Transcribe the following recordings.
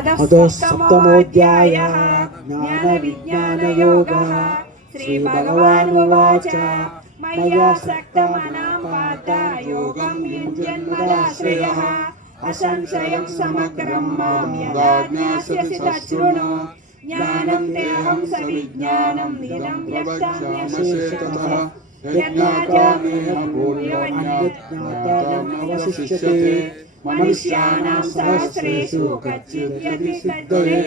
अधः सप्तमोऽध्यायः ज्ञानविज्ञानयोगः। श्रीभगवानुवाच मय्यासक्तमनां पार्थ योगं युञ्जन्मदाश्रयः असंशयं समग्रं मां यदा ज्ञास्यसि तच्छृणु। ज्ञानं तेऽहं सविज्ञानं निदं द्रक्ष्याम्यशेषतः यज्ञात्वानेह भूयोऽन्यज्ञातमवशिष्यते। मनुष्याणां सहस्रेषु कच्चित् यदि सिद्धये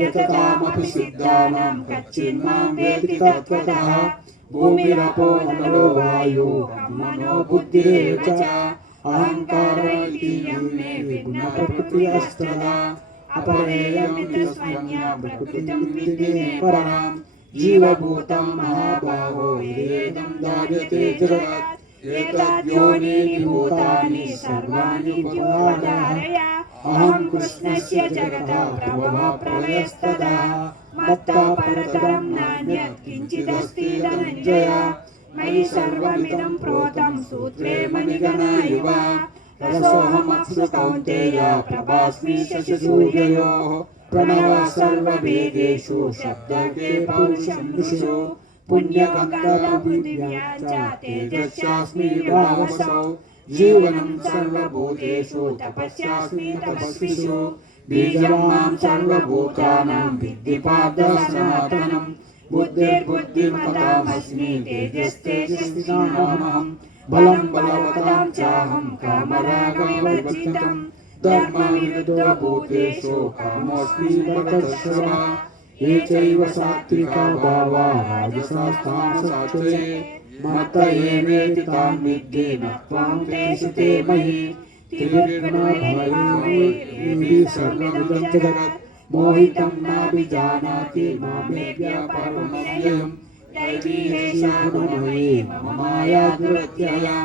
यततामपि सिद्धानां कच्चिन्मां वेत्ति तत्त्वतः। भूमिरपो नलो वायुः मनो बुद्धिरेव च अहङ्कार इति यं मे भिन्ना प्रकृतिरस्तदा। अपरेयमितस्वन्या प्रकृतिं विद्धि मे परां। जीवभूतं महाबाहो येदं धार्यते जगत् एतद्योनीनि भूतानि सर्वाणि द्योतधारय। अहं कृष्णस्य जगतः प्रभवः प्रलयस्तदा मत्तः परतरं नान्यत् किञ्चिदस्ति धनञ्जय। मयि सर्वमिदं प्रोतं सूत्रे मणिगणा इव। रसोऽहमप्सु कौन्तेय प्रभास्मि शशिसूर्ययोः। प्रणवः सर्ववेदेषु शब्दके पौरुषं ऋषु। पुण्यगन्धर्वपृथिव्यां च तेजस्यास्मि विभावसौ। जीवनं सर्वभूतेषु तपस्यास्मि तपस्विषु। बीजं मां सर्वभूतानां विद्धि पार्थ सनातनम्। बुद्धिर्बुद्धिमतामस्मि तेजस्तेजस्विनामहम्। बलं बलवतां चाहं कामरागविवर्जितं। धर्मविरुद्धो भूतेषु कामोऽस्मि बलदर्शनः। ये चैव सात्विका भावा राजसास्तामसाच्चे मत्त एवेति तान् विद्धि न त्वां तेषु ते मयि। त्रिविक्रमभावेति सर्वमिदं जगत् मोहितं नाभिजानाति मामेव्यः परमव्ययम्। दैवी एषा गुणमयी मम माया दुरत्यया।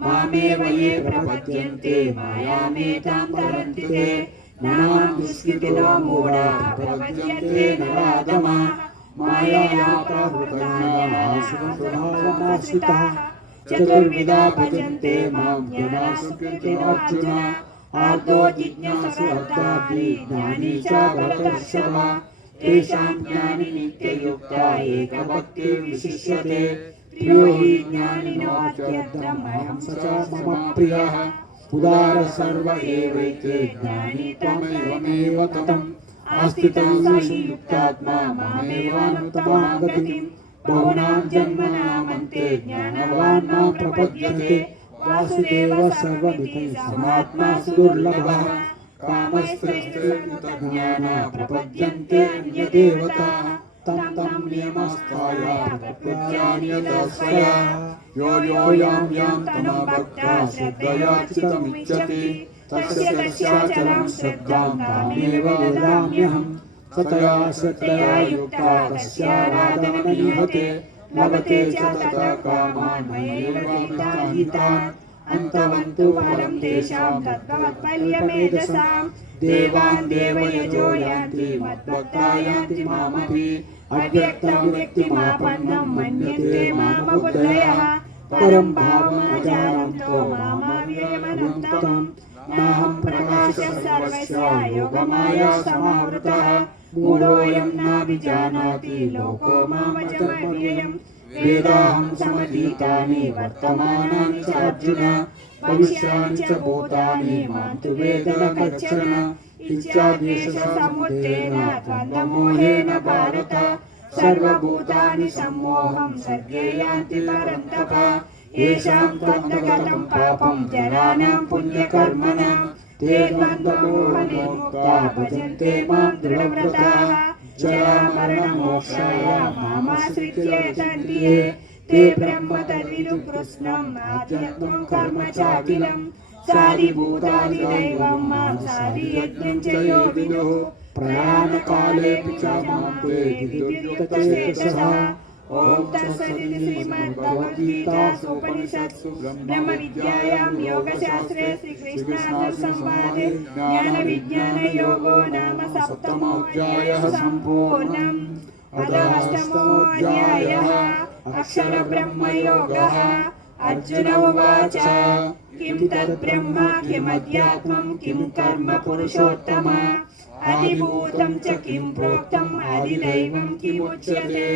मामेव ये प्रपद्यन्ते मायामेतां तरन्ति ते। नानां दुष्कृतिनो मूढा प्रपद्यन्ते नराधमा। मायायापहृतज्ञानासुरस्वभावमाश्रिताः चतुर्विधा भजन्ते मां जनाः सुकृतिनोऽर्जुन। आर्तो जिज्ञासु अर्थार्थी ज्ञानी च भरतर्षभ। तेषां ज्ञानी नित्ययुक्ता एकभक्तिर्विशिष्यते। प्रियो हि ज्ञानिनोऽत्यर्थम् अहं स च मम प्रियः। उदार सर्व एवैते ज्ञानी त्वमेवमेव तम्। आस्थितं सुयुक्तात्मा मामेवानुत्तमां गतिम्। बहुनां जन्मनामन्ते ज्ञानवान् मां प्रपद्यते। वासुदेवः सर्वमिति समात्मा सुदुर्लभः। कामस्त्रीज्ञाना प्रपद्यन्ते अन्यदेवताः। तं तं नियमस्थाय प्रपद्यान्यतस्वया। यो यां तमभक्त्या श्रद्धया चित्तमिच्छति तस्याचलं श्रद्धां तामेव ददाम्यहम्। सतया श्रद्धया युक्ता तस्याराधनमीहते। लभते च ततः कामान् मयैव हितान्। अन्तवन्तु फलं तेषां तद्वत्फल्यमेधसां। देवान् देवयजो यान्ति मद्भक्ता यान्ति मामपि। अव्यक्तं व्यक्तिमापन्नं मन्यन्ते मामबुद्धयः। परं भावमजानन्तो मामव्ययमनन्तं। नाहं प्रकाशः सर्वस्य योगमाया समावृतः। मूढोऽयं नाभिजानाति लोको मामजमव्ययम्। वेदाहं समधीतानि वर्तमानानि च अर्जुन। भविष्याणि च भूतानि मां तु वेद न कश्चन। इच्छाद्वेषसमुत्थेन द्वन्द्वमोहेन भारत। सर्वभूतानि सम्मोहं सर्गे यान्ति परन्तप। येषां द्वन्द्वगतं पापं जनानां पुण्यकर्मणां। ते द्वन्द्वमोहनिर्मुक्ता भजन्ते मां दृढव्रताः। जरामरणमोक्षाय मामाश्रित्य यतन्ति ये। ते ब्रह्म तद्विदु कृत्स्नम् आद्यत्वं कर्म चाखिलम्। साधिभूतादिदैवं मां साधियज्ञं च योगिनः। प्रयाणकालेऽपि च मां ते विद्युक्तचेतसः। ॐ तत्सदिति श्रीमद्भगवद्गीतासु उपनिषत्सु ब्रह्मविद्यायां योगशास्त्रे श्रीकृष्णार्जुनसंवादे ज्ञानविज्ञानयोगो नाम सप्तमोऽध्यायः सम्पूर्णम्। अतः अष्टमोऽध्यायः अक्षरब्रह्मयोगः। अर्जुन उवाच किं तद्ब्रह्म किमध्यात्मं किं कर्म पुरुषोत्तम। आदिभूतं च किं प्रोक्तम् आदिदैवं किमुच्यते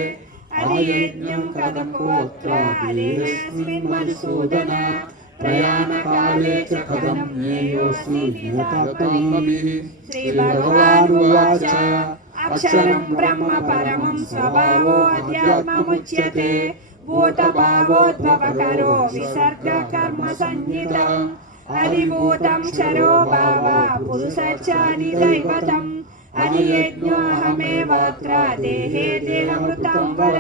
आदियज्ञं कथमोऽत्र आदिरस्मिन् मधुसूदन प्रयाणकाले च कथं ज्ञेयोऽस्मि नियतात्मभिः श्रीभगवानुवाच अक्षरं ब्रह्म परमं स्वभावो अध्यात्ममुच्यते भूतभावोद्भवकरो विसर्गकर्म संज्ञितम् आदिभूतं क्षरो भावः पुरुषश्चादिदैवतम् आदियज्ञोऽहमेवात्र देहे देहमृतं वर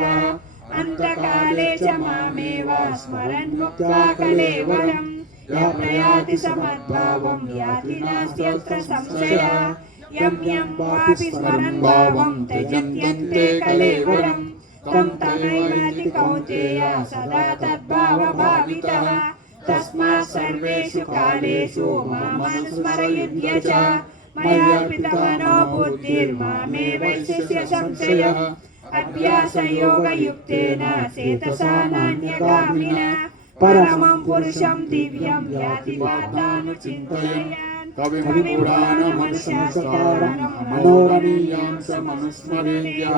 अन्तकाले च मामेव स्मरन् मुक्त्वा कलेवरम् यः प्रयाति समद्भावं याति नास्त्यत्र संशयः यं यं वापि स्मरन् भावं त्यजत्यन्ते कलेवरम् तं तमैवाति कौन्तेय सदा तद्भावभावितः तस्मात् सर्वेषु कालेषु मामनुस्मरयुध्य च मयार्पितमनो बुद्धिर्मामेवैषस्य संशयः अभ्यासयोगयुक्तेन चेतसा नान्यगामिना परमं पुरुषं दिव्यं याति पार्थानुचिन्तयन् कविपुराणमनुशासकारं मनोरमीयं स मनुस्मरेद्यः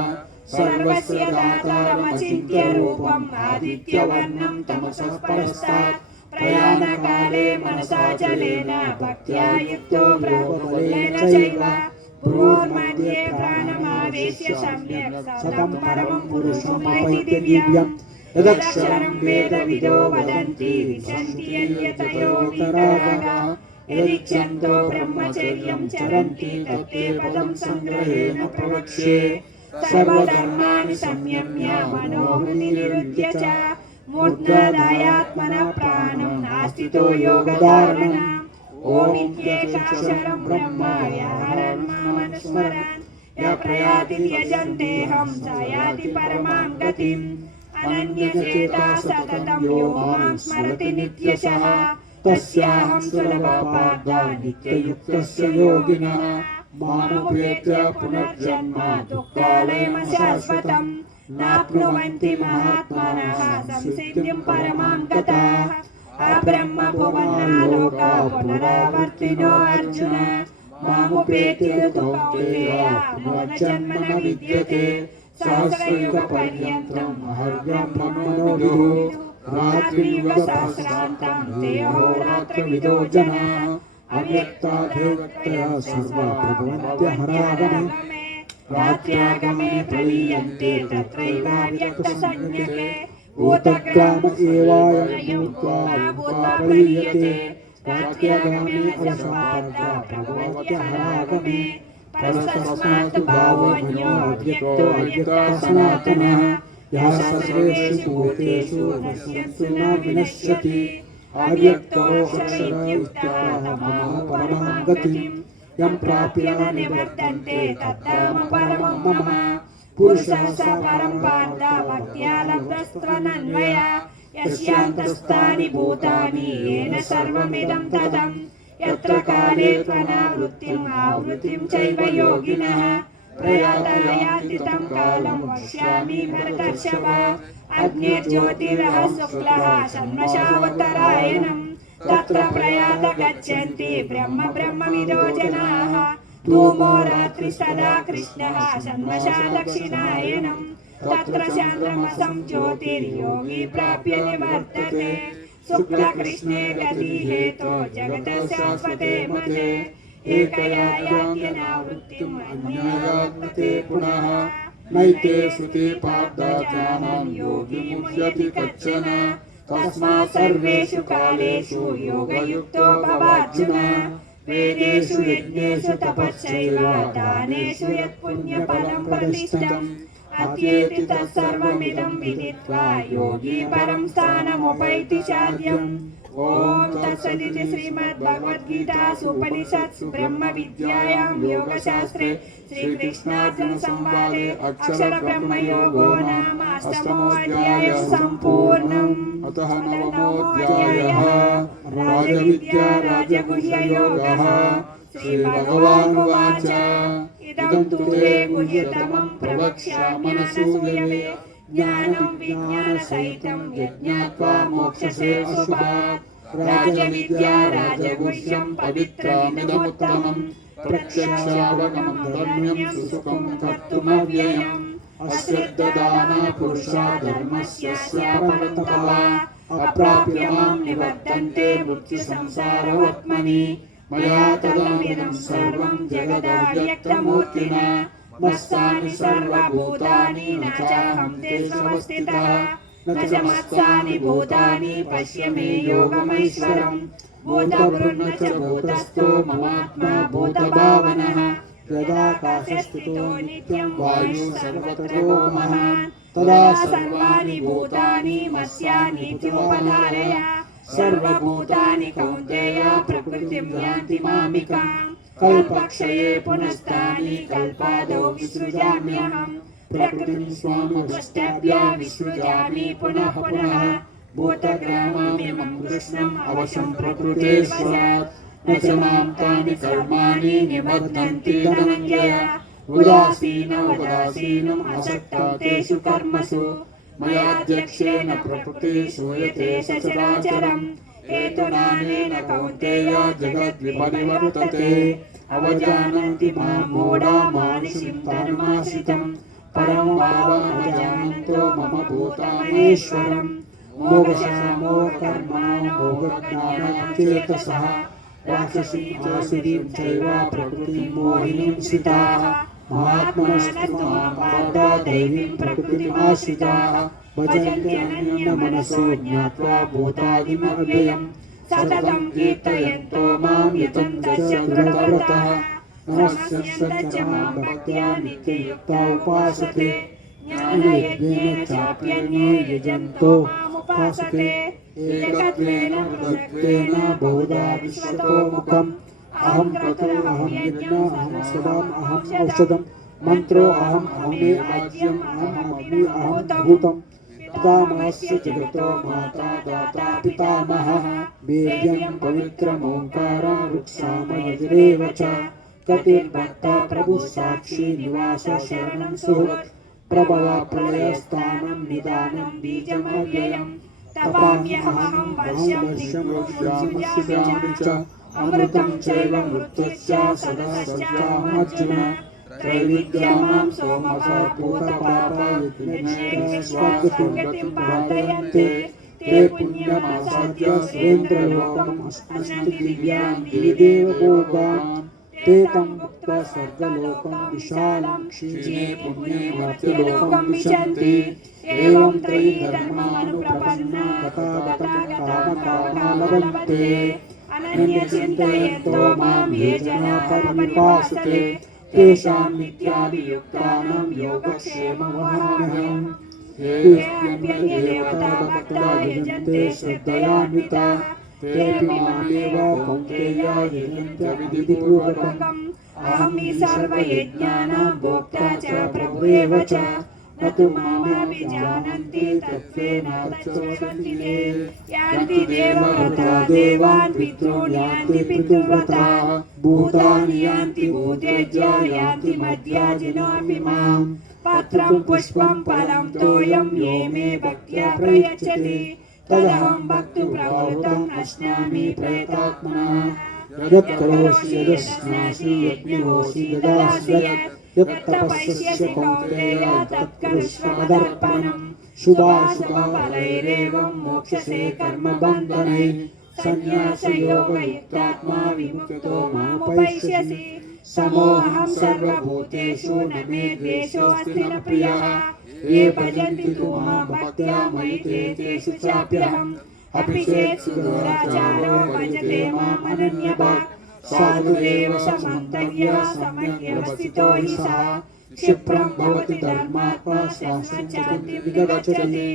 सर्वस्य दातारमचिन्त्य रूपम् आदित्यवर्णं तमसः परस्तात् प्रयाणकाले मनसा जलेन भक्त्या युक्तो ब्रह्मबलेन चैव भ्रूर्मध्ये प्राणमावेश्य सम्यक् सतं परमं पुरुषमैति दिव्यम् यदक्षरं वेदविदो वदन्ति विशन्ति यतयो वितरागः यदिच्छन्तो ब्रह्मचर्यं चरन्ति तत्ते पदं सङ्ग्रहेण प्रवक्ष्ये सर्वधर्माणि संयम्य मनोहृदि निरुध्य च मूर्ध्वधायात्मनः प्राणं नास्तितो योगधारणम् ओमित्येकाक्षरं ब्रह्म यहरन् मामनुस्मरन् यः प्रयाति त्यजन्तेऽहं स याति परमां गतिम् अनन्यचेता सततं यो मां स्मरति नित्यशः तस्याहं सुलभपाद नित्ययुक्तस्य योगिनः मामुपेत्य पुनर्जन्म दुःखालयमशाश्वतम् नाप्नुवन्ति महात्मानः संसिद्धिं परमां गताः अब्रह्मभुवनालोका पुनरावर्तिनो अर्जुन मामुपेत्य कौन्तेय पुनर्जन्म न विद्यते सहस्रयुगपर्यन्तं महर्घं ब्रह्मणो रात्रियुगसहस्रान्तं देहोरात्रविदो जनाः अव्यक्तादेवक्तयः सर्वा प्रभवन्त्यः हरागमे रात्र्यागमे प्रलीयन्ते तत्रैव व्यक्तसंज्ञके भूतग्राम एवायं भूत्वा प्रलीयते रात्र्यागमे असम्पाद्या प्रभवन्त्यः हरागमे परस्तस्मात् भावोऽन्यो अव्यक्तो अव्यक्तः सनातनः यः सर्वेषु भूतेषु नश्यन्ति न विनश्यति अव्यक्तोऽक्षरयुक्तः परमां गतिम् यं प्राप्य न निवर्तन्ते तद्धर्म परमं मम पुरुषः स परं पार्थ भक्त्या लब्धस्त्वनन्वय यस्यान्तस्थानि भूतानि येन सर्वमिदं ततम् यत्र काले त्वनावृत्तिम् आवृत्तिं चैव योगिनः प्रयातायाति तं कालं वक्ष्यामि भरतर्षभ अग्निर्ज्योतिरः शुक्लः षण्मशावतरायणम् तत्र प्रयात गच्छन्ति ब्रह्मविदो जनाः धूमो रात्रिस्तदा कृष्णः षण्मशा दक्षिणायनम् तत्र चन्द्रमसं ज्योतिर्योगी प्राप्य निवर्तते शुक्लकृष्णे गति हेतो जगतः शाश्वते मते एकया यात्यनावृत्तिम् अन्यायात्मते पुनः नैते श्रुते पार्थानां योगिमुह्यति कश्चन तस्मात् सर्वेषु कालेषु योगयुक्तो भवार्जुन वेदेषु यज्ञेषु तपश्चैव दानेषु यत्पुण्यफलं प्रतिष्ठम् अत्येति तत्सर्वमिदं विदित्वा योगी परं स्थानमुपैति चाद्यम् ॐ तत्सदिति श्रीमद्भगवद्गीतासु उपनिषत्सु ब्रह्मविद्यायां योगशास्त्रे श्रीकृष्णार्जुनसंवादे अक्षरब्रह्मयोगो नाम अष्टमोऽध्यायः सम्पूर्णम्। अतः नवमोऽध्यायः राजविद्या राजगुह्ययोगः। श्रीभगवानुवाच इदं तु ते गुह्यतमं प्रवक्ष्याम्यनसूयवे ज्ञानं विज्ञानसहितं यज्ञात्वा मोक्षसे अशुभात् राजविद्या राजगुह्यं पवित्रमिदमुत्तमं प्रत्यक्षावगमं धर्म्यं सुसुखं कर्तुमव्ययम् अश्रद्धदाना पुरुषा धर्मस्य परन्तप अप्राप्य मां निवर्तन्ते मृत्युसंसारवर्त्मनि मया तदमिदं सर्वं जगदव्यक्तमूर्तिना मत्स्थानि सर्वभूतानि न चाहं तेषु अवस्थितः न च मत्स्थानि भूतानि पश्य मे योगमैश्वरम् भूतभृन्न च भूतस्थो ममात्मा भूतभावनः यदाकाशस्थितो नित्यं वायुः सर्वत्र महान् तदा सर्वाणि भूतानि मत्स्यानीत्युपधारय सर्वभूतानि कौन्तेय प्रकृतिं यान्ति मामिकाम् कल्पक्षये पुनस्तानि कल्पादौ विसृजाम्यहम् प्रकृतिं स्वामवष्टाभ्य विसृजामि पुनः पुनः भूतग्राममिमं कृष्णम् अवशं प्रकृतेश्वरात् न च मां तानि कर्माणि निबध्नन्ति धनञ्जय उदासीनम् असक्तं तेषु कर्मसु मयाध्यक्षेण प्रकृतिः श्रूयते सचराचरम् हेतुनानेन कौन्तेय जगद्विपरिवर्तते अवजानन्ति मां मूढा मानुषीं तनुमाश्रितं परं भावमजानन्तो मम भूतामीश्वरम् मोक्षामो कर्मणो भोगज्ञानचेतसः राक्षसीं चासुरीं चैव प्रकृतिं मोहिनीं श्रिताः महात्मनस्तमां दैवीं प्रकृतिमाश्रिताः भजन्त्यनन्यमनसो ज्ञात्वा भूतादिमव्ययम् सततं कीर्तयन्तो मां यतन्तश्च दृढव्रतः नमस्यन्त मां भक्त्या नित्ययुक्ता उपासते ज्ञानयज्ञेन चाप्यन्ये यजन्तो मामुपासते एकत्वेन वृत्तेन बहुधा विश्वतो मुखम् अहं क्रतुः अहं यज्ञो अहं सदाम् अहम् औषधम् मन्त्रो अहम् अहमे आज्यम् अहमग्नि अहं भूतम् पितामहस्य जगतो माता दाता पितामहः वेद्यं पवित्रमोङ्कारं वृक्षामयजुरेव च कतिर्भक्ता प्रभुः साक्षी निवास शरणं सुहृत् प्रभव प्रलयस्थानं निदानं बीजमव्ययम् तपाम्यहं वर्षं च अमृतं चैव मृत्युश्च सदा सच्चामर्जुन त्रैविद्यामां सोमः पूतपापयज्ञेन स्वागतिं प्रार्थयन्ते ते पुण्यमासाद्य सुरेन्द्रलोकम् अश्नन्ति दिव्यान् गिरिदेवभोगान् ते तं मुक्त्वा स्वर्गलोकं विशालं क्षीणे पुण्ये मर्त्यलोकं विशन्ति एवं त्रयी धर्मानुप्रपन्ना गतागतं कामकामा लभन्ते अनन्यचिन्तयन्तो मां ये जना पर्युपासते तेषां नित्याभियुक्तानां योगक्षेममहमहम् येऽप्यन्ये देवता भक्ता यजन्ते श्रद्धयान्विता तेऽपि मामेव कौन्तेय यजन्त्यविधिपूर्वकम् अहं हि सर्वयज्ञानां भोक्ता च प्रभुरेव च न तु मामभिजानन्ति तत्त्वेनातच्चोषन्ति ते यान्ति देवव्रता देवान् पितॄन् यान्ति पितृव्रताः भूतानि यान्ति भूतेज्या यान्ति मद्याजिनोऽपि माम् पत्रं पुष्पं फलं तोयं ये मे भक्त्या प्रयच्छति तदहं भक्तिप्रवृत्तम् अश्नामि प्रयतात्मना यत्करोषि यदश्नासि यज्ञोषि यदासि यत्तपस्यसि कौन्तेय तत्कर्षु मदर्पणम् शुभाशुभफलैरेवं मोक्षसे कर्मबन्धनैः संन्यासयोगयुक्तात्मा विमुक्तो मामुपैष्यसि समोऽहं सर्वभूतेषु न मे द्वेषोऽस्ति न प्रियः ये भजन्ति तु मां भक्त्या मयि तेषु चाप्यहम् अपि चेत् सुदुराचारो भजते माम् अनन्यभाक् साधुरेव समन्तव्य सम्यक् व्यवस्थितो हि सः क्षिप्रं भवति धर्मात्मा शास्त्रं विगच्छति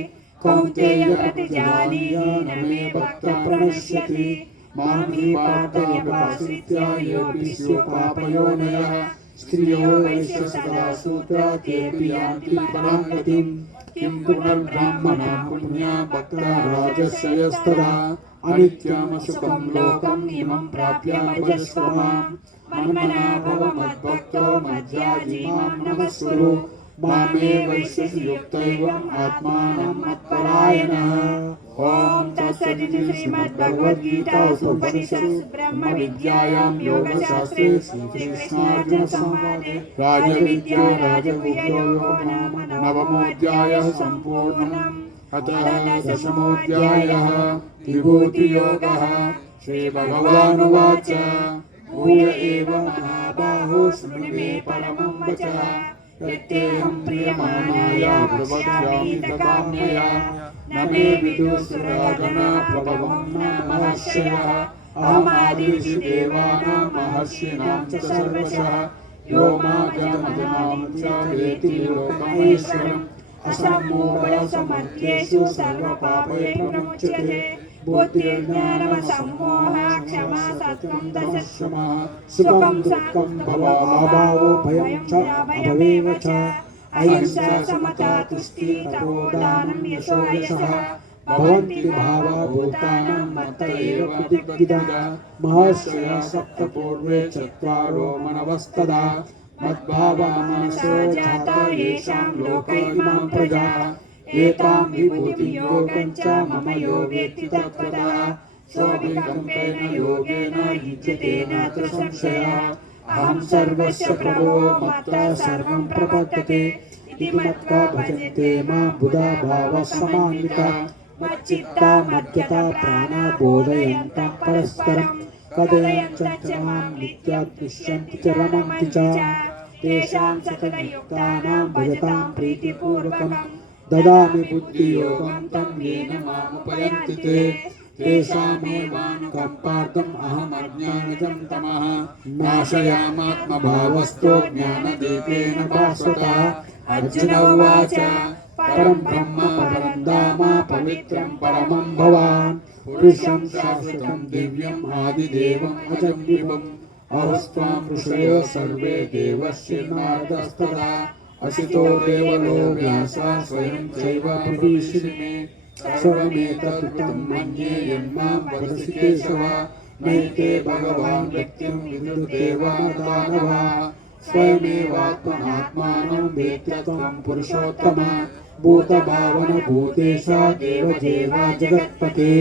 कौन्तेय प्रतिजानीहि न मे भक्तः प्रणश्यति मां हि पार्थव्यपाश्रित्य योऽपि स्युपापयोनयः स्त्रियो वैश्य सदा सूत्रा तेऽपि यान्ति परां गतिम् किं पुनर्ब्राह्मणा पुण्या भक्ता राजस्यस्तदा अनित्यमसुखं लोकम् इमं प्राप्य भजस्व माम् मन्मना भव मद्भक्तो मज्याजी मां नमस्कुरु मामे वैश्यसि युक्तैवम् आत्मानं मत्परायणः। ओम तत्सदिति श्रीमद्भगवद्गीतासु उपनिषत्सु ब्रह्मविद्यायां योगशास्त्रे श्रीकृष्णार्जुन संवादे राजविद्या राजगुह्ययोगो नाम नवमोऽध्यायः सम्पूर्णम्। अतः दशमोऽध्यायः विभूतियोगः। श्रीभगवानुवाच भूय एव महाबाहो शृणु मे परमं वचः यत्तेऽहं प्रीयमाणाया प्रवक्ष्यामि तकाम्यया न मे विदुषुरागना प्रभवं न महर्षयः अहमादिषु देवानां महर्षीणां च सर्वशः यो मामजमजनां च वेत्ति लोकमहेश्वरम् असम्मूढसमर्थ्येषु सर्वपापैः प्रमुच्यते बुद्धिर्ज्ञानमसम्मोहः क्षमा सत्त्वं दशः सुखं दुःखं भवाभावो भयं च अभवेव च अहिंसा समता तुष्टिः तपोदानं यशो यशः भवन्ति भावा भूतानां मत्त एव प्रतिविदः महर्षयः सप्त पूर्वे चत्वारो मनवस्तदा मद्भावा मनसो जाता येषां लोक इमां प्रजा एतां विभूतियोगं च मम यो वेत्ति तत्त्वतः सोऽभिकम्पेन योगेन युज्यते नात्र संशयः अहं सर्वस्य प्रभवो मत्तः सर्वं प्रपद्यते इति मत्वा भजन्ते मां बुधा भावः समान्विताः मच्चित्ता मद्गता प्राणा बोधयन्तं परस्परं कथयञ्च मां नित्यात् तुष्यन्ति च रमन्ति च तेषां सकलयुक्तानां भजतां प्रीतिपूर्वकम् ददामि बुद्धियोगं तं येन मामुपयन्ति ते तेषामेवानुकम्पार्थम् अहम् अज्ञानजं तमः नाशयामात्मभावस्तो ज्ञानदीपेन भास्वतः। अर्जुन उवाच परं ब्रह्म परं धाम पवित्रं परमं भवान् पुरुषं शाश्वतं दिव्यम् आदिदेवम् अजं विभुम् अहस्त्वां ऋषयो सर्वे देवर्षिर्नारदस्तदा असितो देवलो व्यासः स्वयं चैव प्रविशति मे सर्वमेतत्कृतं मन्ये यन्मां वदसि केशव नैते भगवान् व्यक्तिं विदुर्देवा दानवा स्वयमेवात्मनात्मानं वेत्ति त्वं पुरुषोत्तम भूतभावन भूतेश देवदेवा जगत्पते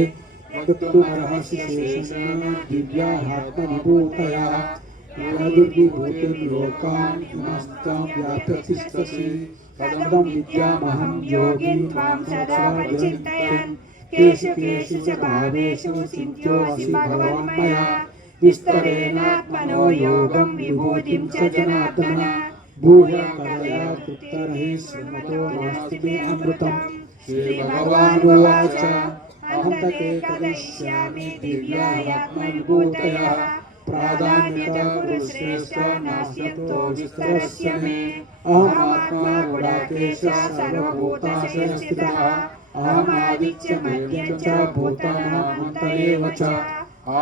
वक्तुमर्हसि शेषेण दिव्यात्मविभूतया विभूतिर्लोकान् इमस्तां व्याप्यतिष्ठसि तदं विद्यामहं योगी त्वां सदा परिचिन्तयन् केषु केषु च भावेषु चिन्त्योऽसि भगवन्मया विस्तरेणात्मनो योगं विभूतिं च जनार्दन भूय कलया तृप्तरहि शृण्वतो नास्ति मे अमृतम्। श्रीभगवानुवाच अहं तते करिष्यामि दिव्यात्मविभूतयः प्राधान्यतः पुरुषश्रेष्ठ नास्त्यतो विस्तरस्य मे अहमात्मा गुडाकेश सर्वभूताशय स्थितः अहमादित्य मध्यं च भूतानामन्त एव च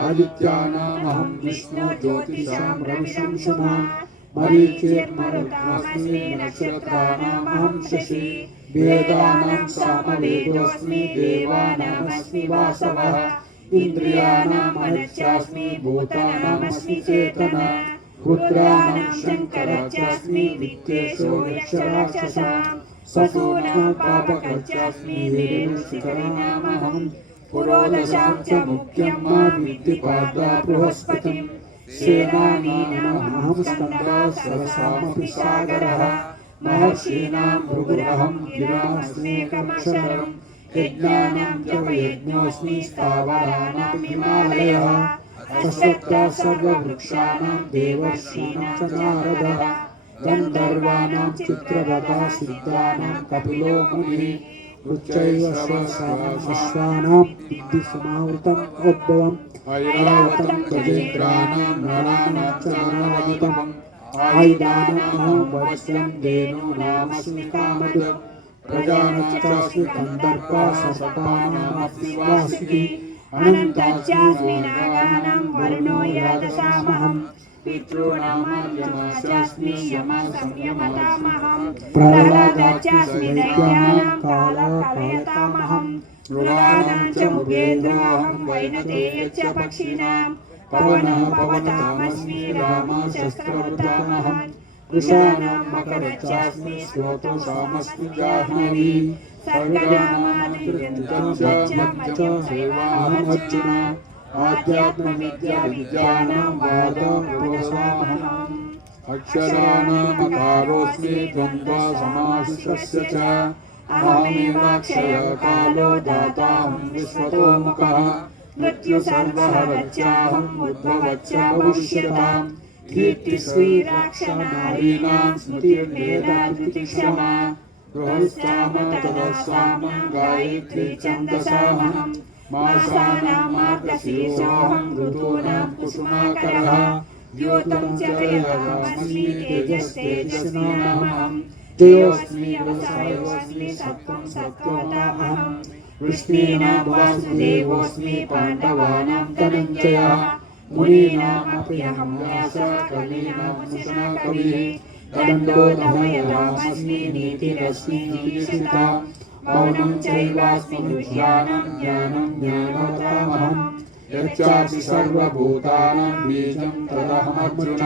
आदित्यानामहं विष्णु ज्योतिषां रविशंसुमान् मरीचिर्मरुतामस्मि नक्षत्राणामहं शशि वेदानां सामवेदोऽस्मि देवानामस्मि वासवः इन्द्रियाणामनश्चास्मि भूतानामस्मि चेतना रुद्राणां शङ्करश्चास्मि वित्तेषु यक्षराक्षसां ससूनां पापकश्चास्मि देवशिखराणामहं पुरोदशां च मुख्यं मा विद्धि पार्था बृहस्पतिं सेनानीनामहं स्कन्दः सरसामपि सागरः महर्षीणां भृगुरहं गिरास्मेकमक्षरम् यज्ञानां जपयज्ञोऽस्मि स्थावराणां हिमालयः अश्वत्थः सर्ववृक्षाणां देवर्षीणां च नारदः गन्धर्वाणां चित्ररथः सिद्धानां कपिलो मुनिः उच्चैः श्वानां विद्युत्समावृतम् उद्भवम् ऐरावतं गजेन्द्राणां नराणां च नरावतम् आयुधानामहं वज्रं धेनूनामस्मि कामधुक् प्रजानश्चास्मि कन्दर्पः सर्पाणामस्मि वासुकिः अनन्ताच्चास्मि नागानां वरुणो यादसामहं पितॄणामार्यमाचास्मि यमः संयमतामहं प्रह्लादाच्चास्मि दैत्यानां कालकलयतामहं मृगाणां च मृगेन्द्रोऽहं वैनतेयश्च पक्षिणां पवनः पवतामस्मि रामः शस्त्रवृतामहं वृषाणां मकरश्चास्मि स्रोतोषामस्मि जाह्नवी सर्गजामादित्यं अर्जुन आध्यात्मविद्यानां वादोपवसामहम् अक्षराणामकारोऽस्मि द्वन्द्वसमासस्य च अहमेवाक्षयकालो दाताहं विश्वतोमुखः मृत्युसर्वहरश्चाहम् उद्भवच्च भविष्यताम् कीर्तिश्रीराक्षनारीणां स्मृतिर्मेधा धृतिक्षमा बृहस्सामं गायत्री छन्दसामहम् मासानां मार्गशीर्षोऽहं ऋतूनां कुसुमाकरः द्योतं च जयमस्मि तेजस्तेजस्विनामहम् जयोऽस्मि व्यवसायोऽस्मि सत्त्वं सत्त्वतामहम् वृष्णीनां वासुदेवोऽस्मि पाण्डवानां धनञ्जयः मुनीनामप्यहं व्यासः कवीनां मुनिना कविः दण्डोदमयतामस्मि नीतिरस्मि दीक्षिता मौनं चैवास्मि विज्ञानं ज्ञानं ज्ञानवतामहम् यच्चापि सर्वभूतानां बीजं तदहमर्जुन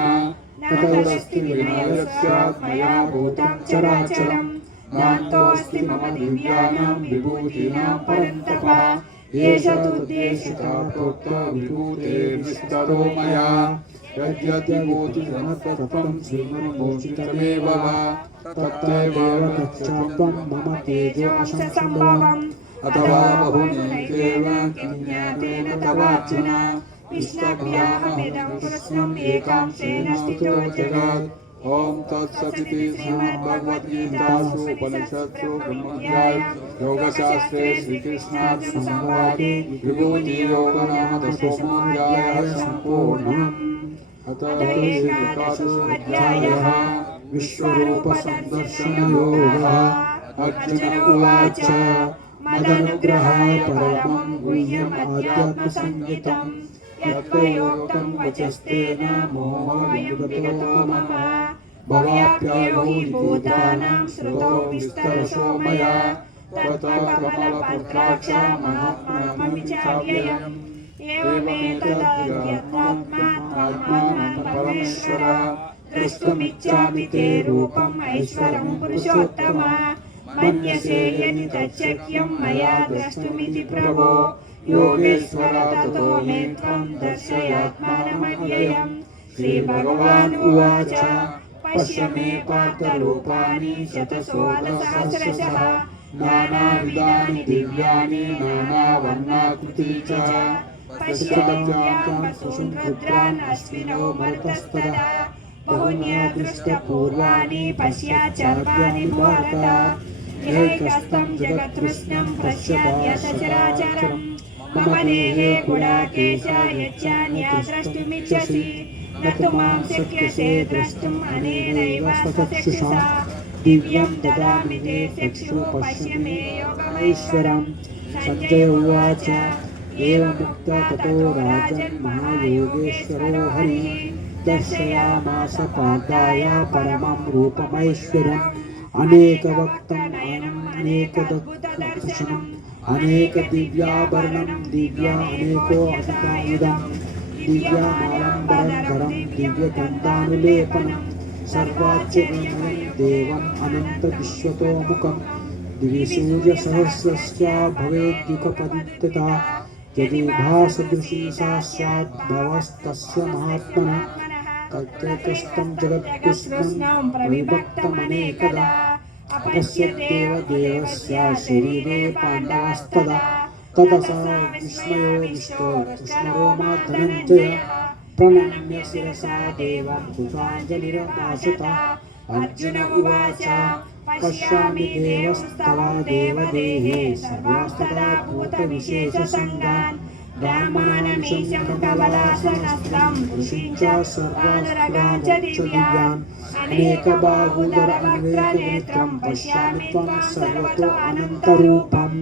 न तदस्ति विना यस्यात् मया भूतं चराचरम् नान्तोऽस्ति मम दिव्यानां विभूतीनां परन्तपः एष तुद्देशिका प्रोक्तो विभूतेर्विस्तरो मया यद्यद्विभूतिसमत्वं श्रीमन्मोचितमेव वा तत्त्वेव गच्छत्वं मम तेजोंशसम्भवम् अथवा बहुनैतेव ज्ञातेन तवार्जुन विष्णव्याहमिदं कृष्णम् एकांशेन स्थितो जगत् ॐ तत्सदिति श्रीमद्भगवद्गीतासु उपनिषत्सु ब्रह्मविद्यायां योगशास्त्रे श्रीकृष्णार्जुनसंवादे विभूतियोगनाम दशमोऽध्यायः सम्पूर्णम् अथ एकादशोऽध्यायः विश्वरूपसन्दर्शनयोगः अर्जुन उवाच मदनुग्रहाय परमं गुह्यमध्यात्मसंज्ञितं यत्त्वयोक्तं वचस्तेन मोहोऽयं विगतो मम भवाप्ययो हि भूतानां श्रुतो विस्तरशो मया ततो कमलपुत्राक्ष महात्मानमिचाव्ययम् एवमेतदव्यक्तात्मात्मानं परमेश्वर द्रष्टुमिच्छामि ते रूपम् ऐश्वरं पुरुषोत्तम मन्यसे यदि तच्छक्यं मया द्रष्टुमिति प्रभो योगेश्वर ततो मे त्वं दर्शयात्मानमव्ययम् श्रीभगवान् उवाच पश्य मे पार्थरूपाणि शतशोधसहस्रशः नानाविधानि दिव्यानि नानावर्णाकृती च पश्याम्यां सुषुम्रुद्रान् अश्विनो मरुतस्तदा बहुन्यदृष्टपूर्वाणि पश्याचार्याणि भारत एकस्तं जगत्कृष्णं पश्याद्यसचराचरं मम देहे गुडाकेश यच्चान्या द्रष्टुमिच्छसि न तु मां शक्यसे द्रष्टुम् अनेनैव स्वचक्षुषा दिव्यं ददामि ते चक्षु पश्य मे योगमैश्वरम् सञ्जय उवाच एवमुक्त्वा ततो राजन् महायोगेश्वरो हरिः दर्शयामास पार्थाय परमं रूपमैश्वरम् अनेकवक्त्रम् अनेकदर्शनम् अनेकदिव्याभरणं दिव्यानेकोऽधिकायुधम् दिव्यामालम्बरधरं दिव्यगन्धानुलेपनं सर्वाच्यमयं देवम् अनन्तविश्वतोमुखं दिवि सूर्यसहस्रस्य भवेद्युगपदितता यदि भासदृशी सा स्यात् भवस्तस्य महात्मनः तत्रैकस्तं जगत्कृष्णं विभक्तमनेकदा अपश्यद्देव देवस्य शरीरे पाण्डवस्तदा ततसा विस्मयो विष्टो कृष्णरोमा धनञ्जय प्रणम्य शिरसा देवं कृताञ्जलिरभाषत अर्जुन उवाच पश्यामि देवस्तवा देवदेहे सर्वास्तदा भूतविशेषसङ्गान् ब्राह्मणमीशं कमलासनस्तं ऋषिं च सर्वानुरगान् च दिव्यान् अनेकबाहुधर अनेकनेत्रं पश्यामि त्वं सर्वतो अनन्तरूपम्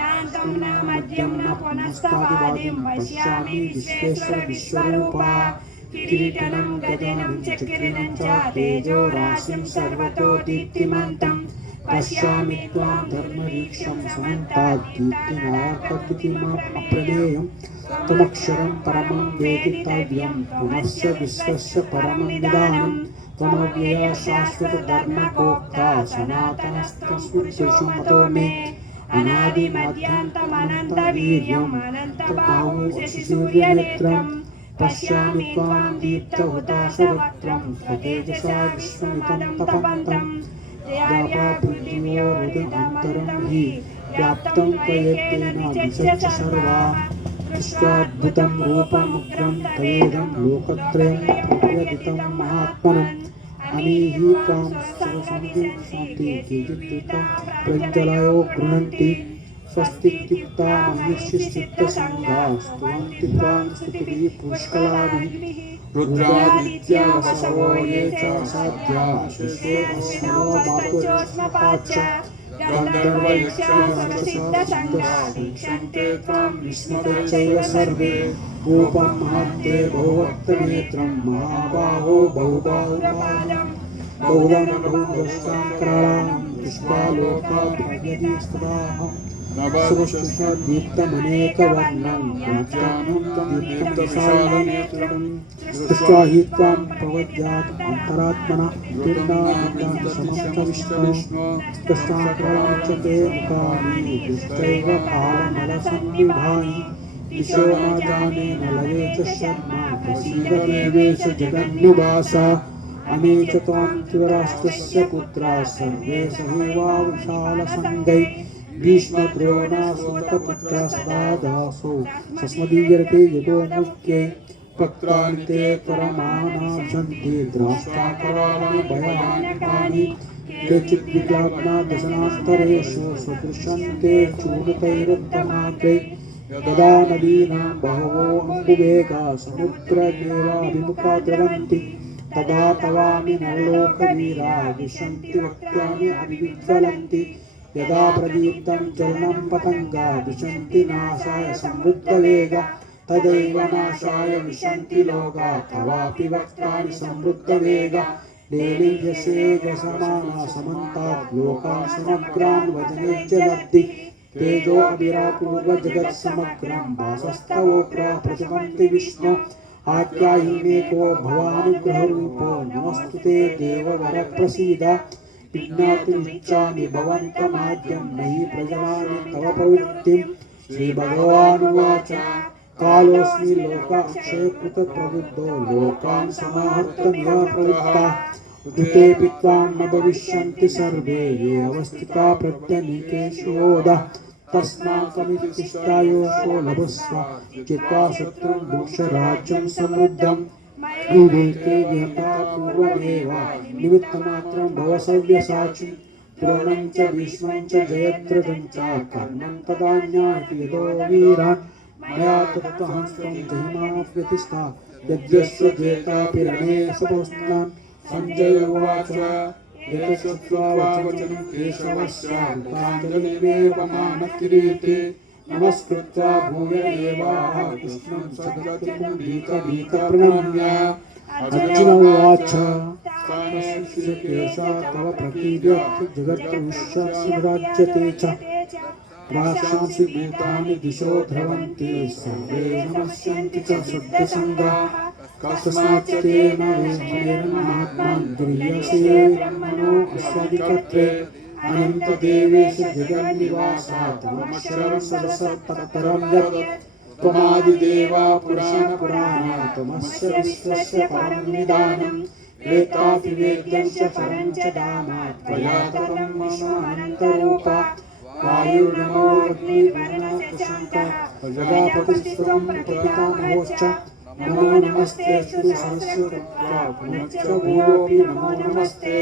नान्तं न मध्यं न पुनस्तादिवादिं पश्यामि विश्वेश्वर विश्वरूपा किरीटनं गदिनं चक्रिणं च तेजो राशिं सर्वतो दीप्तिमन्तं पश्यामि त्वां धर्मरीक्षं समन्तात् दीप्तिनायकद्युतिमप्रमेयं त्वमक्षरं परमं वेदितव्यं पुनश्च विश्वस्य परमं निदानं त्वमव्यय शाश्वत धर्मगोप्ता सनातनस्तस्पुरुषो मतो मे अनादिमध्यान्तमनन्तवीर्यम् अनन्तबाहुं शशिसूर्यनेत्रम् पश्यामि त्वां दीप्तहुताशवक्त्रं स्वतेजसा विश्वमिदं तपन्तम् द्यावापृथिव्योरुदन्तरं हि व्याप्तं त्वयेतेन विशश्च सर्वाः दृष्ट्वाद्भुतं रूपमुग्रं तवेदं लोकत्रयं प्रव्यथितं महात्मनम् अमीहि त्वां सर्वसंविशन्ति केचिद्विता प्रज्वलयो गृह्णन्ति स्वस्तिक्युक्ता महिषिश्चित्तसङ्गा स्तुवन्ति त्वां स्तुतिभिः पुष्कलाभिः रुद्रादित्या वसवो ये च साध्या शिष्ये अस्मनो मातुर्योष्मपाच्च गन्धर्वयक्षासुरसिद्धसङ्घादीक्षन्ते त्वां विस्मते चैव सर्वे रूपं महत्ते बहुवक्त्रनेत्रं महाबाहो बहुबाहुपादं बहुलं बहुदष्टाङ्कराळं दृष्ट्वा प्रव्यधिस्तदाः सुष्ठदीप्तमनेकवर्णं व्याख्यानं दीप्तं दृष्ट्वा हि त्वां प्रवद्यात् अन्तरात्मना तीर्णानन्दं समं च विष्णु दृष्टाङ्कराळं च ते मुखानि दृष्टैव कालमलसंविभानि दिशो न जाने न लवे च शर्मा प्रसीद देवेश जगन्निवास अमे च त्वां त्रिराष्ट्रस्य पुत्रा सर्वे सहैवा विशालसङ्गै भीष्मद्रोणासुतपुत्रा सदा दासो सस्मदीयर्ते यतो मुख्ये पत्राणि ते परमानाशन्ति द्राष्टाकराणि भयानकानि केचिद्विक्लाग्ना दशनान्तरेषु सदृशन्ते चूर्णतैरुत्तमाग्रे यदा नदीनां बहवो अम्बुवेगा समुद्रदेवाभिमुखा द्रवन्ति तदा तवामि नरलोकवीरा विशन्ति वक्त्राणि अभिज्वलन्ति यदा प्रदीप्तं चरणं पतङ्गा विशन्ति नाशाय समृद्धवेगा तदैव नाशाय विशन्ति लोका तवापि वक्त्राणि समृद्धवेगा लेलियसेजसमाना समन्तात् लोकान् समग्रान् वदने च लब्धि तेजो अविरापूर्वजगत्समग्रं वासस्तवोग्रा प्रचमन्ति विष्णु आज्ञाहीमेको भवानुग्रहरूपो नमस्तुते देववरप्रसीद विज्ञातुमिच्छामि भवन्तमाद्यं मयि प्रजनानि तव प्रवृत्तिं श्रीभगवानुवाच कालोऽस्मि लोकाक्षयकृतप्रबुद्धो लोकान् समाहर्तमिह प्रवृत्ताः ऋतेऽपि त्वां न भविष्यन्ति सर्वे ये अवस्थिता प्रत्यनीकेषु योधः तस्माकमितिष्ठायोषो लभस्व चित्वा शत्रुं भूषराज्यं समृद्धम् उभेते विहता पूर्वमेव निमित्तमात्रं भव सव्यसाचिं द्रोणं च भीष्मं च जयद्रथं च कर्णं तदान्यापि यतो वीरान् मया तत्त्वहंस्त्वं जहिमाप्यतिष्ठा यद्यस्य जेतापि रणे सपोस्तान् सञ्जय उवाच यतश्रुत्वा वचनं केशवस्य कृताञ्जलिमेवमानकिरीटे नमस्कृत्वा भूय एवाह कृष्णं सद्गतिपुण्डीकभीतप्रणम्य अर्जुन उवाच केशा तव प्रकीर्य जगद्विश्वराज्यते च राक्षांसि भूतानि दिशो ध्रुवन्ति सर्वे नमस्यन्ति च शुद्धसङ्गाः कस्मात् तेन वेदेन गृह्यसे ब्रह्मणो अस्याधिकत्वे अनन्तदेवेश जगन्निवासा त्वमक्षरं सरसत्तत्परं यत् त्वमादिदेवा पुराणपुराणा त्वमस्य विश्वस्य परं निदानम् वेत्तापि वेद्यं च परं च धाम त्वया ततं विश्वानन्तरूपा वायुर्नमो अग्निर्वरुणः प्रजापतिस्त्वं प्रपितामहोश्च नमो नमस्ते सरस्वत्या पुनश्च भूयोऽपि नमो नमस्ते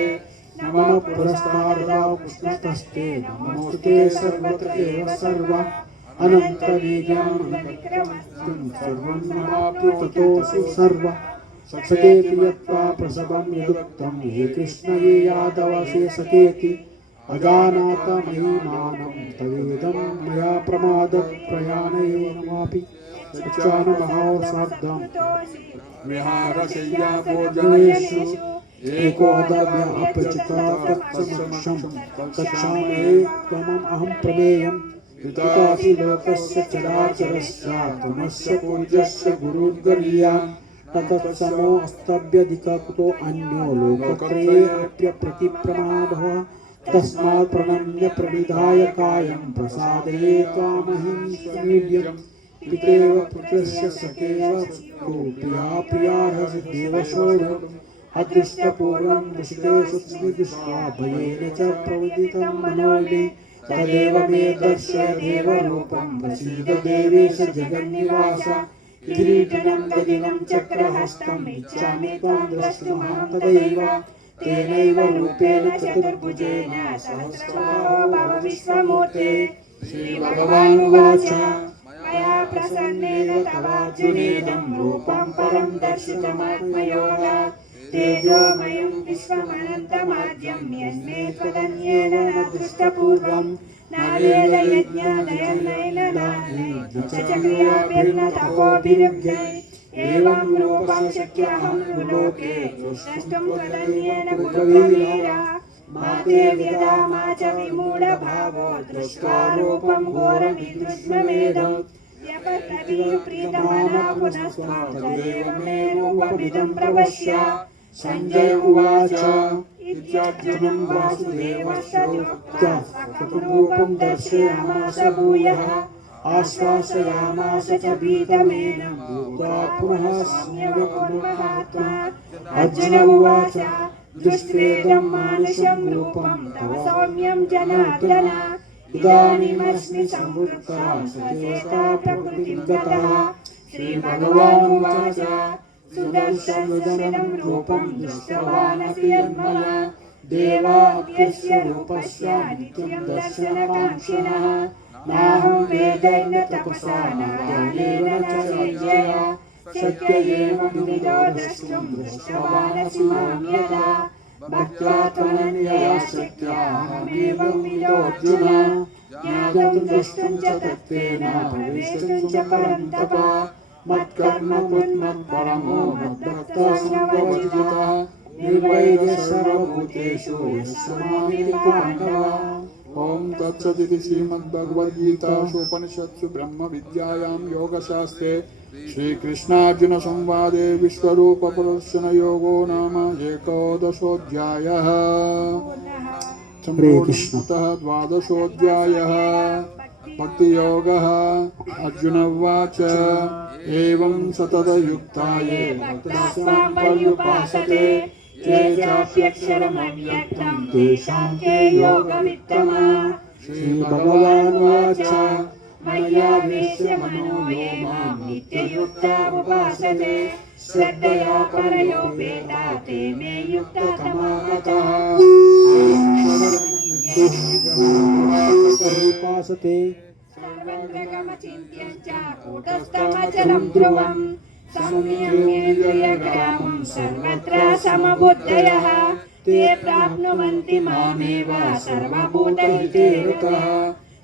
नमः पुरस्तादाव कृष्णस्तस्ते नमोऽस्तुते सर्वत्र एव सर्व अनन्तवीर्यम् अनन्तविक्रमस्तं सर्वं ममाप्य ततोऽसि सर्व सखेति यत्त्वा प्रसवं यदुक्तं हे कृष्ण ये यादवसे सखेति अजानातमहीमानं तवेदं मया प्रमादत् प्रयाणेनवापि सच्चानुमहोसार्धं विहारशय्या भोजनेषु एकोऽदव्य अपचिता तत्समक्षं तच्छामये त्वमम् अहं प्रमेयं पितासि लोकस्य चराचरस्य त्वमस्य पूज्यस्य गुरुर्गरीयान् तत्समो अस्तव्यधिककुतो अन्यो लोकत्रये अप्यप्रतिप्रमादः तस्मात् प्रणम्य प्रणिधाय कायं प्रसादये त्वामहिंसमीड्यं पितेव पुत्रस्य सखेव प्रिया प्रियाः देवशोधो अदृष्टपूर्वं ऋषिकेषु दृष्ट्वा भयेन च प्रवदितं मनो मे तदेव मे दर्शय देवरूपं प्रसीद देवेश जगन्निवास किरीटनं गदिनं चक्रहस्तम् इच्छामि त्वां द्रष्टुमहं तदैव तेनैव रूपेण चतुर्भुजेन सहस्रबाहो भव विश्वमूर्ते श्रीभगवानुवाच मया प्रसन्नेन तवार्जुनेदं रूपं परं दर्शितमात्मयोगात् तेजोमयं विश्वमनन्तमाद्यं यन्मे त्वदन्येन न दृष्टपूर्वं न वेदयज्ञादयनैन दानै न च क्रियाभिर्न तपोभिरुग्धै एवं रूपं शक्यहं लोके द्रष्टुं त्वदन्येन कुरुवीरा मा ते व्यदा मा च विमूढभावो दृष्ट्वा रूपं घोरमिदृष्टमेदं यपत्तदीप्रीतमना पुनस्त्वं तदेव मे रूपमिदं प्रपश्य संजय उवाच इत्यार्जुनं वासुदेवस्तथोक्त्वा स्वरूपं दर्शयामास भूयः आश्वासयामास च भीतमेनं भूत्वा पुनः सम्यग् अर्जुन उवाच दृष्ट्वेदं मानुषं रूपं तव सौम्यं जनार्दन इदानीमस्मि संवृत्तः सचेता प्रकृतिं गतः श्रीभगवानुवाच सुदर्शनं रूपं दृष्टवानसि यन्मया देवाप्यस्य रूपस्य नित्यं दर्शनकाङ्क्षिणः नाहं वेदैर्न तपसा न दानेन न च यज्ञया शक्य एव विविधो द्रष्टुं दृष्टवानसि मां यदा भक्त्या त्वनन्यया शक्या अहमेवं विदोऽर्जुन ज्ञातुं द्रष्टुं च तत्त्वेन प्रवेष्टुं च परन्तप मत्कर्म मत्परमो मद्भक्तः संवर्जितः निर्वैरः सर्वभूतेषु यस्य मामेति पाण्डव। ओम तत्सदिति श्रीमद्भगवद्गीतासूपनिषत्सु ब्रह्मविद्यायां योगशास्त्रे श्रीकृष्णार्जुन संवादे विश्वरूपप्रदर्शनयोगो नाम एकादशोऽध्यायः। सम्पूर्णतः द्वादशोऽध्यायः। भक्तियोगः। अर्जुन उवाच एवं सततयुक्ताये भक्तास्त्वां पर्युपासते ये चाप्यक्षरमव्यक्तं तेषां के योगवित्तमा। श्रीभगवानुवाच मय्यावेश्य मनो ये मां नित्ययुक्ता उपासते श्रद्धया परयोपेता ते मे युक्ततमा मतः। उपासते सर्वत्रगमचिन्त्यं च कूटस्थमचलं ध्रुवं संयम्येन्द्रियग्रामं सर्वत्र समबुद्धयः ते प्राप्नुवन्ति मामेव सर्वभूतहिते रतः।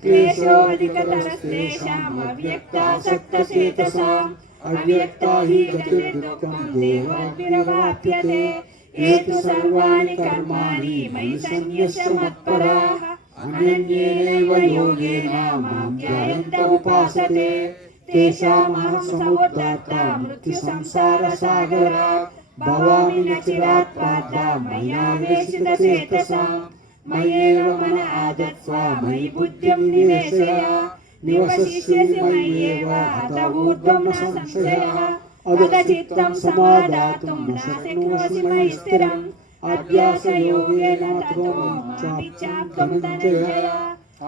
क्लेशोऽधिकतरस्तेषाम् अव्यक्तासक्तचेतसाम् अव्यक्ता हि गतिर्दुःखं देहाद्विरवाप्यते ये तु सर्वाणि कर्माणि मयि सन्न्यस्य मत्पराः अनन्येनैव योगेन मां ध्यायन्त उपासते तेषामहं समुद्धर्ता मृत्युसंसारसागरात् भवामि न चिरात् पार्थ मय्यावेशितचेतसाम् मय्येव मन आदत्स्व मयि बुद्धिं निवेशय निवसिष्यसि मय्येव अत ऊर्ध्वं न संशयः अदचित्तं समादातुं न शक्नोषि मयि स्थिरम् अभ्यासयोगेन ततो मामिच्छाप्तुं धनञ्जय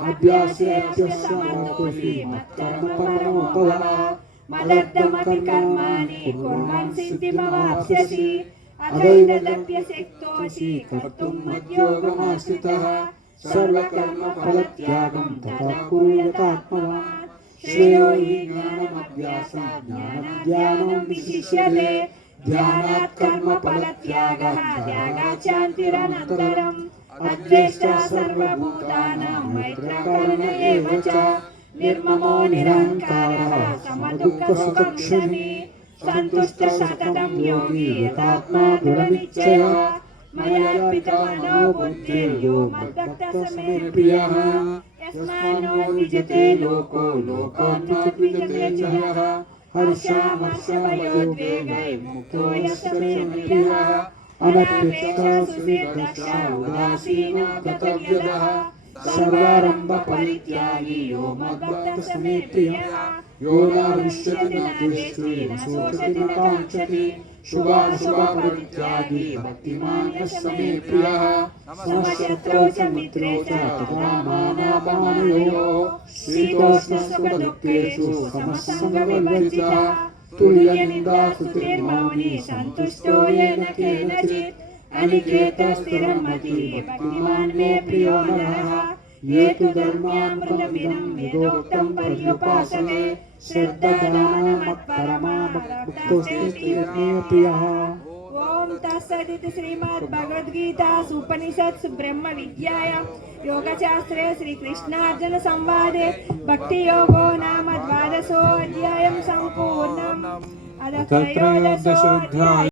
अभ्यासेऽप्यस्यामोहि मत्कर्म परमो भव मदर्थमपि कर्माणि कुर्वन् सिद्धिमवाप्स्यसि अदैनदप्यशक्तोऽसि कर्तुं मद्योगमाश्रितः सर्वकर्मफलत्यागं तथा कुरु यथात्मवान् श्रेयो हि ज्ञानमभ्यासात् ज्ञानाद् विशिष्यते ध्यानात् कर्मफलत्यागः त्यागात् शान्तिरनन्तरम् अद्वेष्टा सर्वभूतानां मैत्रकरुण एव च निर्ममो निरहङ्कारः समदुःखसुखक्षमी सन्तुष्टः सततं योगी यथात्मा दृढनिश्चयः मया पितमनो बुद्धिर्यो मद्भक्तः मे प्रियः यस्मान्नो विजते लोको लोकान्नो विजते च यः हर्षामर्षभयोद्वेगैर्मुक्तो यस्य मे प्रियः अनपेक्षः सुविदक्षः उदासीनो गतव्यदः सर्वारम्भपरित्यागी यो मद्भक्तः स मे प्रियः यो न हृष्यति न द्वेष्टि न शोचति न काङ्क्षति शुभाशुभपरित्यागी भक्तिमान् यस्य मे प्रियः समशत्रौ च मित्रे च तथा मानापमानयोः शीतोष्णसुखदुःखेषु समसङ्गविवर्जितः तुल्यनिन्दास्तुतिर्मौनी सन्तुष्टो येन केनचित् अनिकेतस्थिरमतिः भक्तिमान् मे प्रियो नरः ये तु धर्मामृतमिदं वेदोक्तं पर्युपासते श्रद्धादानमत्परमा भक्तोऽस्ति मे प्रियः। ओम तत्सदिति श्रीमद्भगवद्गीतासु उपनिषत्सु ब्रह्म विद्यायां योगशास्त्रे श्रीकृष्णार्जुन संवादे भक्ति योगो नाम द्वादशोऽध्यायः सम्पूर्णम्। अथ त्रयोदशोऽध्यायः।